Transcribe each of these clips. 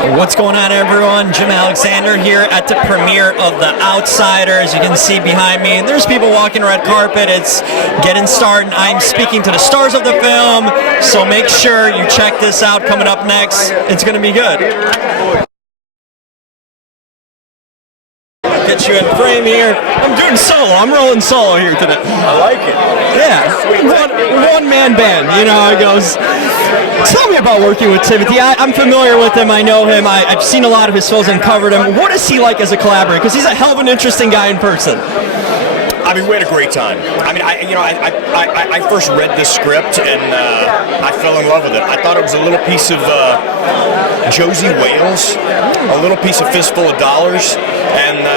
What's going on, everyone? Jim Alexander here at the premiere of The Outsider. As you can see behind me, there's people walking red carpet. It's getting started. I'm speaking to the stars of the film, so make sure you check this out. Coming up next, it's going to be good. Get you in frame here. I'm doing solo. I'm rolling solo here today. I like it. Yeah, one-man band. You know how it goes. Tell me about working with Timothy. I'm familiar with him. I know him. I've seen a lot of his films and covered him. What is he like as a collaborator? Because he's a hell of an interesting guy in person. I mean, we had a great time. I mean, I first read this script and I fell in love with it. I thought it was a little piece of Josie Wales, a little piece of Fistful of Dollars, and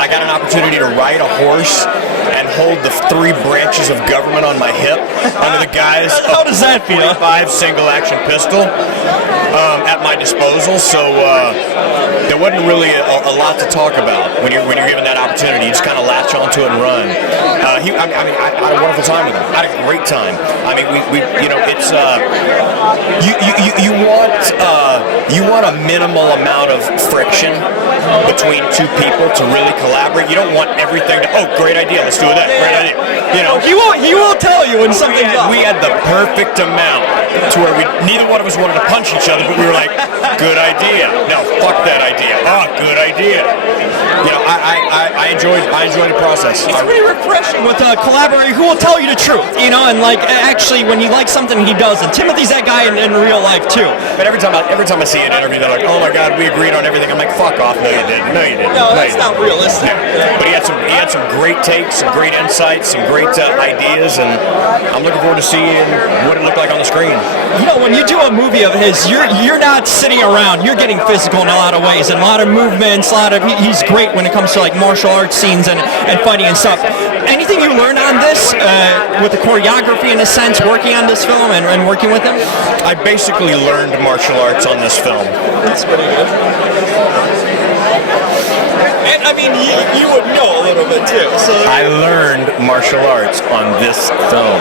I got an opportunity to ride a horse and hold the 3 branches of government on my hip under the guise How does that feel? 45 single-action pistol at my disposal. So there wasn't really a lot to talk about when you're given that opportunity. You just kind of latch onto it and run. I had a wonderful time with him. I had a great time. I mean, we you know, it's you want a minimal amount of friction between 2 people to really collaborate. You don't want everything to, oh, great idea, let's do that, great idea. You know, he will tell you when something's up. We had the perfect amount to where neither one of us wanted to punch each other, but we were like, good idea. No, fuck that idea. Oh, good idea. You know, I enjoyed the process. It's pretty refreshing with a collaborator who will tell you the truth, you know, and like actually when you like something he does, and Timothy's that guy in real life too. But every time I see an interview, they're like, oh my God, we agreed on everything. I'm like, fuck off. No, you didn't. No, you didn't. No, that's not realistic. Yeah. But he had some great takes, some great insights, some great ideas, and I'm looking forward to seeing what it looked like on the screen. You know, when you do a movie of his, you're not sitting around. You're getting physical in a lot of ways, and a lot of movements. He's great when it comes to like martial arts scenes and fighting and stuff. Anything you learned on this with the choreography in a sense, working on this film and working with him? I basically learned martial arts on this film. That's pretty good. And I mean, you would know a little bit too. So I learned martial arts on this film.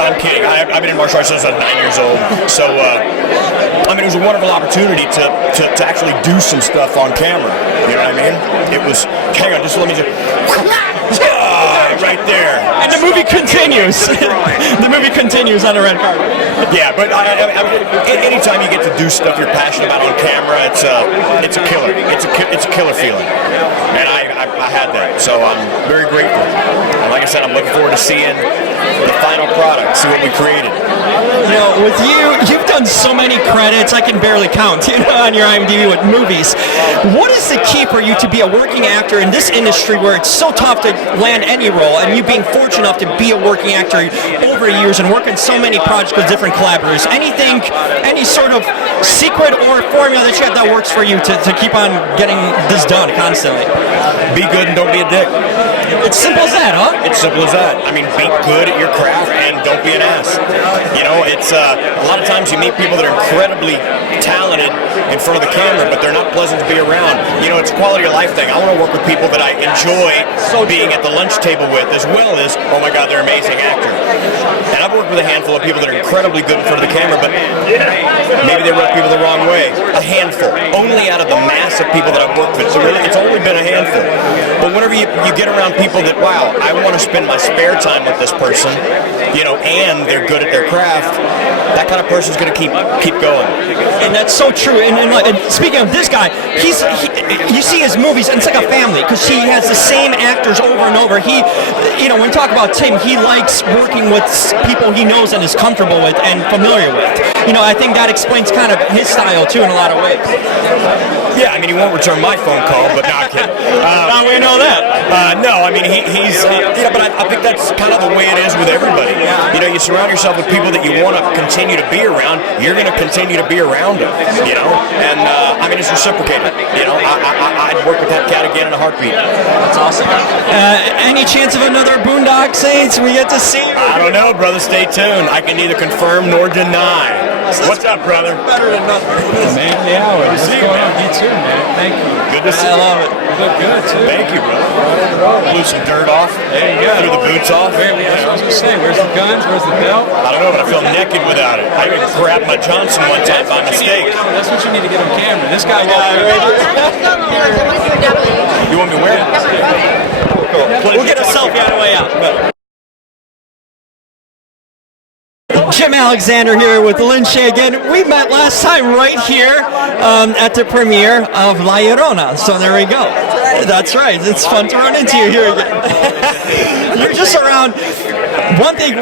I'm kidding. I've been in martial arts since I was 9 years old. So, I mean, it was a wonderful opportunity to actually do some stuff on camera. You know what I mean? It was, hang on, just let me just, right there. And the movie continues. The movie continues on the red carpet. Yeah, but anytime you get to do stuff you're passionate about on camera, it's a killer. It's a killer feeling. And I had that, so I'm very grateful. And like I said, I'm looking forward to seeing the final product, see what we created. You know, with you've done so many credits, I can barely count, you know, on your IMDb with movies. What is the key for you to be a working actor in this industry where it's so tough to land any role, and you being fortunate enough to be a working actor over years and work in so many projects with different collaborators? Anything, any sort of secret or formula that you have that works for you to keep on getting this done constantly? Be good and don't be a dick. It's simple as that, huh? It's simple as that. I mean, be good at your craft and don't be an ass. You know, it's a lot of times you meet people that are incredibly talented in front of the camera, but they're not pleasant to be around. You know, it's a quality of life thing. I want to work with people that I enjoy being at the lunch table with, as well as, oh my God, they're amazing actors. And I've worked with a handful of people that are incredibly good in front of the camera, but maybe they rub people the wrong way. A handful. Only out of the mass of people that I've worked with. So really, it's only been a handful. But whenever you get around people that, wow, I want to spend my spare time with this person, you know, and they're good at their craft, that kind of person's going to keep going. And that's so true. And speaking of this guy, you see his movies, and it's like a family because he has the same actors over and over. You know, when we talk about Tim, he likes working with people he knows and is comfortable with and familiar with. You know, I think that explains kind of his style too in a lot of ways. Yeah, I mean, he won't return my phone call, but not kidding. How do we know that? No, I mean, he's, but I think that's kind of the way it is with everybody. You know, you surround yourself with people that you want to continue to be around, you're going to continue to be around them, you know? And, I mean, it's reciprocated, you know? I'd work with that cat again in a heartbeat. That's awesome. Any chance of another Boondock Saints we get to see? I don't know, brother. Stay tuned. I can neither confirm nor deny. What's up, brother? Better than nothing. Man, yeah, what's going on? You too, man. Thank you. Good. Good to see you. I love it. You look good, too. Thank you, brother. Blew some dirt off. There you go. Threw the boots off. I was going to say, where's the guns? Where's the belt? I don't know, but I feel naked without it. I even grabbed my Johnson one time by mistake. That's what you need to get on camera. This guy walked You want me to wear it? We'll get a selfie on the way out. Jim Alexander here with Lin Shaye again. We met last time right here at the premiere of La Llorona. So there we go. That's right. It's fun to run into you here again. You're just around. One thing,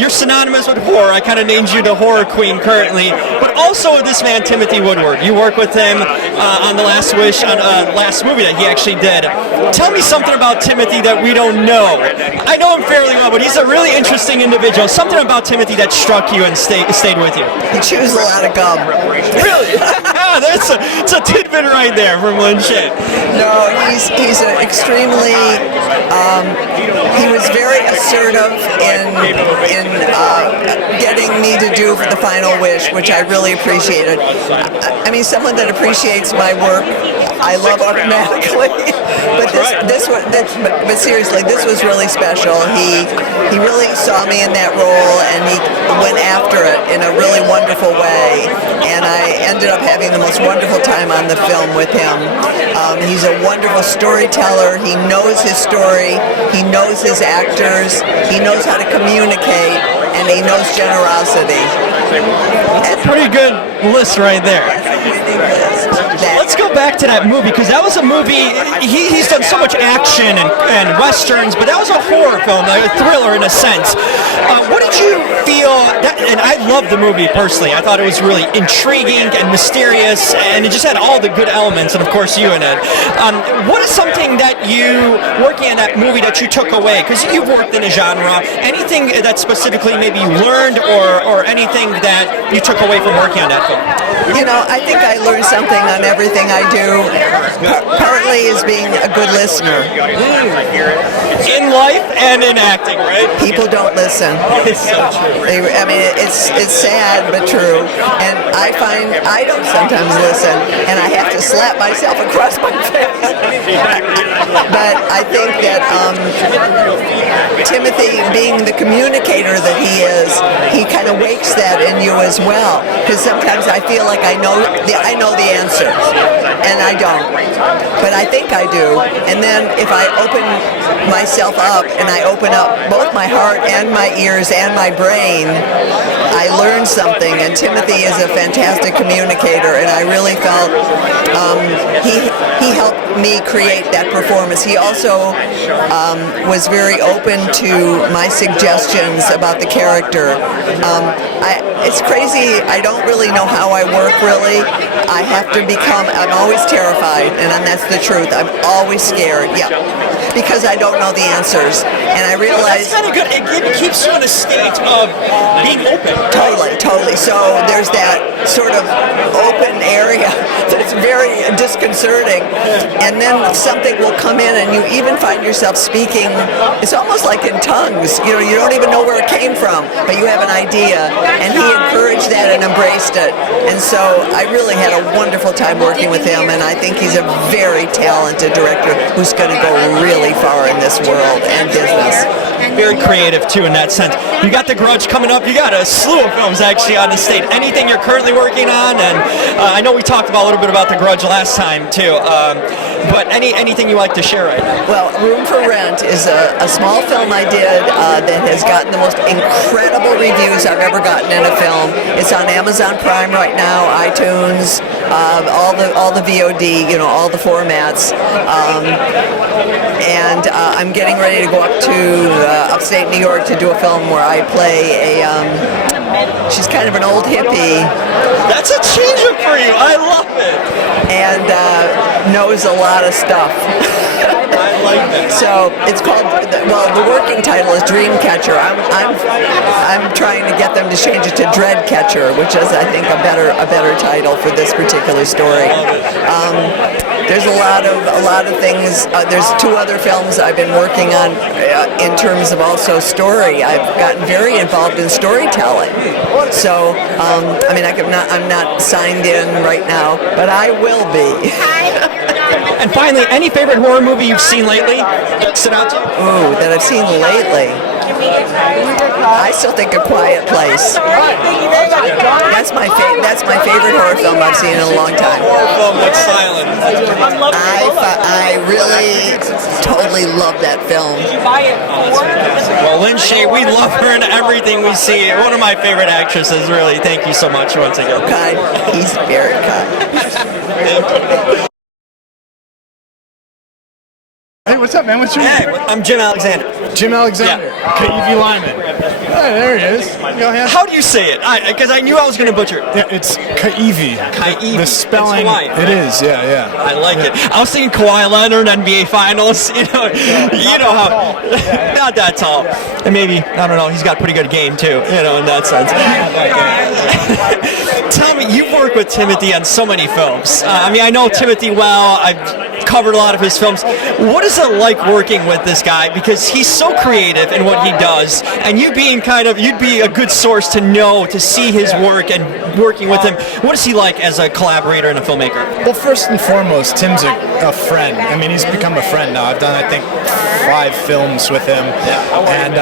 you're synonymous with horror. I kind of named you the horror queen currently, but also this man Timothy Woodward. You work with him on The Last Wish, on last movie that he actually did. Tell me something about Timothy that we don't know. I know him fairly well, but he's a really interesting individual. Something about Timothy that struck you and stayed with you. He chews a lot of gum. Really? It's a tidbit right there from Lin Shaye. No, he's an extremely. He was very assertive in getting me to do the final wish, which I really appreciated. I mean, someone that appreciates my work, I love automatically. But seriously, this was really special. He really saw me in that role, and he went after it in a really wonderful way. And I ended up having the most wonderful time on the film with him. He's a wonderful storyteller. He knows his story. He knows his actors. He knows how to communicate, and he knows generosity. That's a pretty good list right there. Let's go back to that movie, because that was a movie, he's done so much action and westerns, but that was a horror film, a thriller in a sense. What did you feel, and I loved the movie personally, I thought it was really intriguing and mysterious, and it just had all the good elements, and of course you in it. What is something that you, working on that movie, that you took away? Because you've worked in a genre, anything that specifically maybe you learned, or anything that you took away from working on that film? You know, I think I learned something on everything I do. Partly is being a good listener. In life and in acting, right? People don't listen. It's so true. I mean, it's sad but true. And I find I don't sometimes listen, and I have to slap myself across my face. But I think that Timothy, being the communicator that he is, he kind of wakes that in you as well. Because sometimes I feel like I know the answer, and I don't. But I think I do. And then if I open myself up, and I open up both my heart and my ears and my brain, I learn something. And Timothy is a fantastic communicator, and I really felt he helped me create that performance. He also was very open to my suggestions about the character. It's crazy. I don't really know how I work, really. I have to I'm always terrified, and that's the truth. I'm always scared, because I don't know the answers. And I realize... That's kind of good. It keeps you in a state of being open. Totally. So there's that sort of open area that's very disconcerting. And then something will come in, and you even find yourself speaking. It's almost like in tongues. You know, you don't even know where it came from, but you have an idea. And he encouraged that and embraced it. And so I really had a wonderful time working with him, and I think he's a very talented director who's going to go really far in this world and business. Very creative too in that sense. You got The Grudge coming up. You got a slew of films actually on the state. Anything you're currently working on? And I know we talked about a little bit about The Grudge last time too. But anything you like to share right now? Well, Room for Rent is a small film I did that has gotten the most incredible reviews I've ever gotten in a film. It's on Amazon Prime right now, iTunes, all the VOD, all the formats. And I'm getting ready to go up to upstate New York to do a film where I play she's kind of an old hippie. That's a change up for you. I love it. And knows a lot of stuff. I like that. So it's called, well, the working title is Dreamcatcher. I'm trying to get them to change it to Dreadcatcher, which is, I think, a better title for this particular story. There's a lot of things. There's 2 other films I've been working on in terms of also story. I've gotten very involved in storytelling. So, I mean, I'm not signed in right now, but I will be. And finally, any favorite horror movie you've seen lately that stood out to you? Ooh, that I've seen lately. I still think A Quiet Place. That's my favorite horror film I've seen in a long time. Horror film that's silent. I really totally love that film. Well, Lin Shaye, we love her in everything we see. One of my favorite actresses, really. Thank you so much once again. Kind. He's very kind. Hey, what's up, man? What's your name? Hey, I'm Jim Alexander. Jim Alexander. Kawi Lyman. Hey, there he is. Go ahead. How do you say it? Because I knew I was going to butcher it. Yeah, it's Kawi. Kawi. The spelling. Hawaiian, right? It is. Yeah. I like it. I was thinking Kawhi Leonard, NBA Finals. You know how. Not that tall. And maybe, I don't know, he's got a pretty good game too, in that sense. Tell me, you've worked with Timothy on so many films. I know Timothy well. I've covered a lot of his films. What is it like working with this guy? Because he's so creative in what he does, and you'd be a good source to see his work and working with him. What is he like as a collaborator and a filmmaker? Well, first and foremost, Tim's a friend. I mean, he's become a friend now. I've done, I think, 5 films with him, and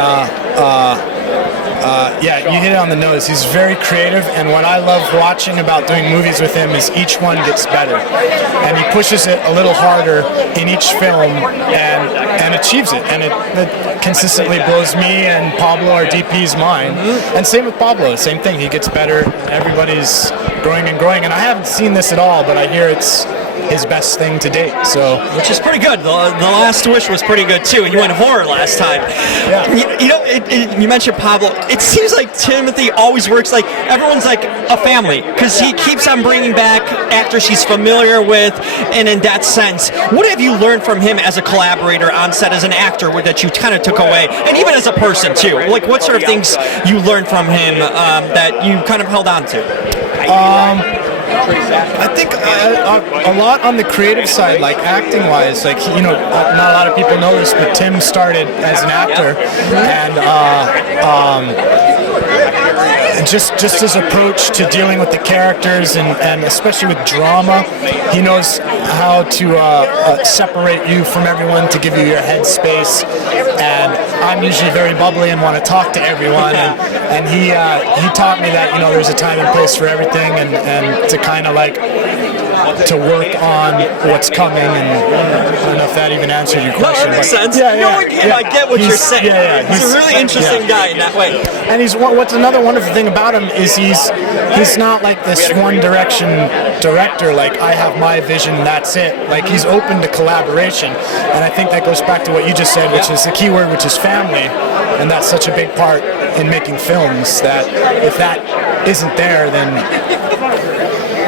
you hit it on the nose. He's very creative, and what I love watching about doing movies with him is each one gets better, and he pushes it a little harder in each film and achieves it, and it consistently blows me and Pablo, our DP's mind. And same with Pablo, same thing. He gets better. Everybody's growing and growing, and I haven't seen this at all, but I hear it's his best thing to date. So, which is pretty good. The Last Wish was pretty good too. He went horror last time. Yeah. You mentioned Pablo. It seems like Timothy always works like everyone's like a family because he keeps on bringing back actors he's familiar with, and in that sense, what have you learned from him as a collaborator on set, as an actor, that you kind of took away, and even as a person too? Like, what sort of things you learned from him that you kind of held on to? I think a lot on the creative side, like acting-wise. Like, not a lot of people know this, but Tim started as an actor, and just his approach to dealing with the characters and especially with drama, he knows how to separate you from everyone to give you your head space. And I'm usually very bubbly and want to talk to everyone, and he taught me that there's a time and place for everything, and to kind of like to work on what's coming. And I don't know if that even answered your question. No, that makes sense. I get what you're saying. He's a really interesting guy in that way. And what's another wonderful thing about him is he's not like this one direction director, like I have my vision, that's it. Like, he's open to collaboration, and I think that goes back to what you just said, which is the key word, which is family, and that's such a big part in making films, that if that isn't there, then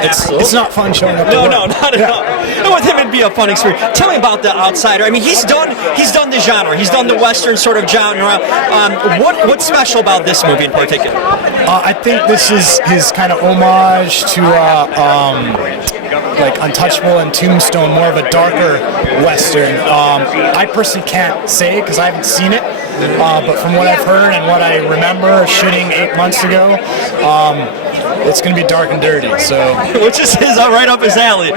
it's not fun showing up to work. No, not at all. And with him, it'd be a fun experience. Tell me about The Outsider. I mean, he's done the genre. He's done the Western sort of genre. What's special about this movie in particular? I think this is his kind of homage to like Untouchable and Tombstone, more of a darker Western. I personally can't say because I haven't seen it, but from what I've heard and what I remember shooting 8 months ago, it's going to be dark and dirty. So, which is right up his alley.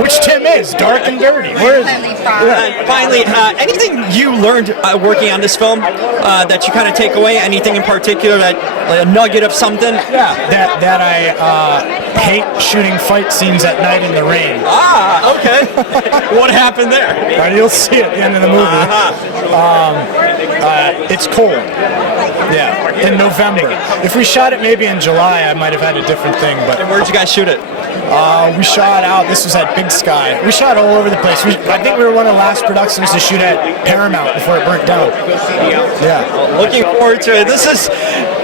Which Tim is dark and dirty. Where is he? Yeah. Finally, anything you learned working on this film that you kind of take away? Anything in particular, that like a nugget of something? Yeah, that I hate shooting fight scenes at night in the rain. Ah, okay. What happened there? You'll see at the end of the movie. It's cold. Yeah, in November. If we shot it maybe in July, I might have had a different thing. But and where'd you guys shoot it? We shot out. This was at Big Sky. We shot all over the place. I think we were one of the last productions to shoot at Paramount before it burnt down. Yeah. Well, looking forward to it.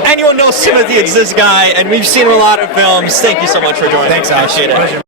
Anyone knows Timothy, it's this guy, and we've seen him in a lot of films. Thank you so much for joining. Thanks, Alex. Appreciate it.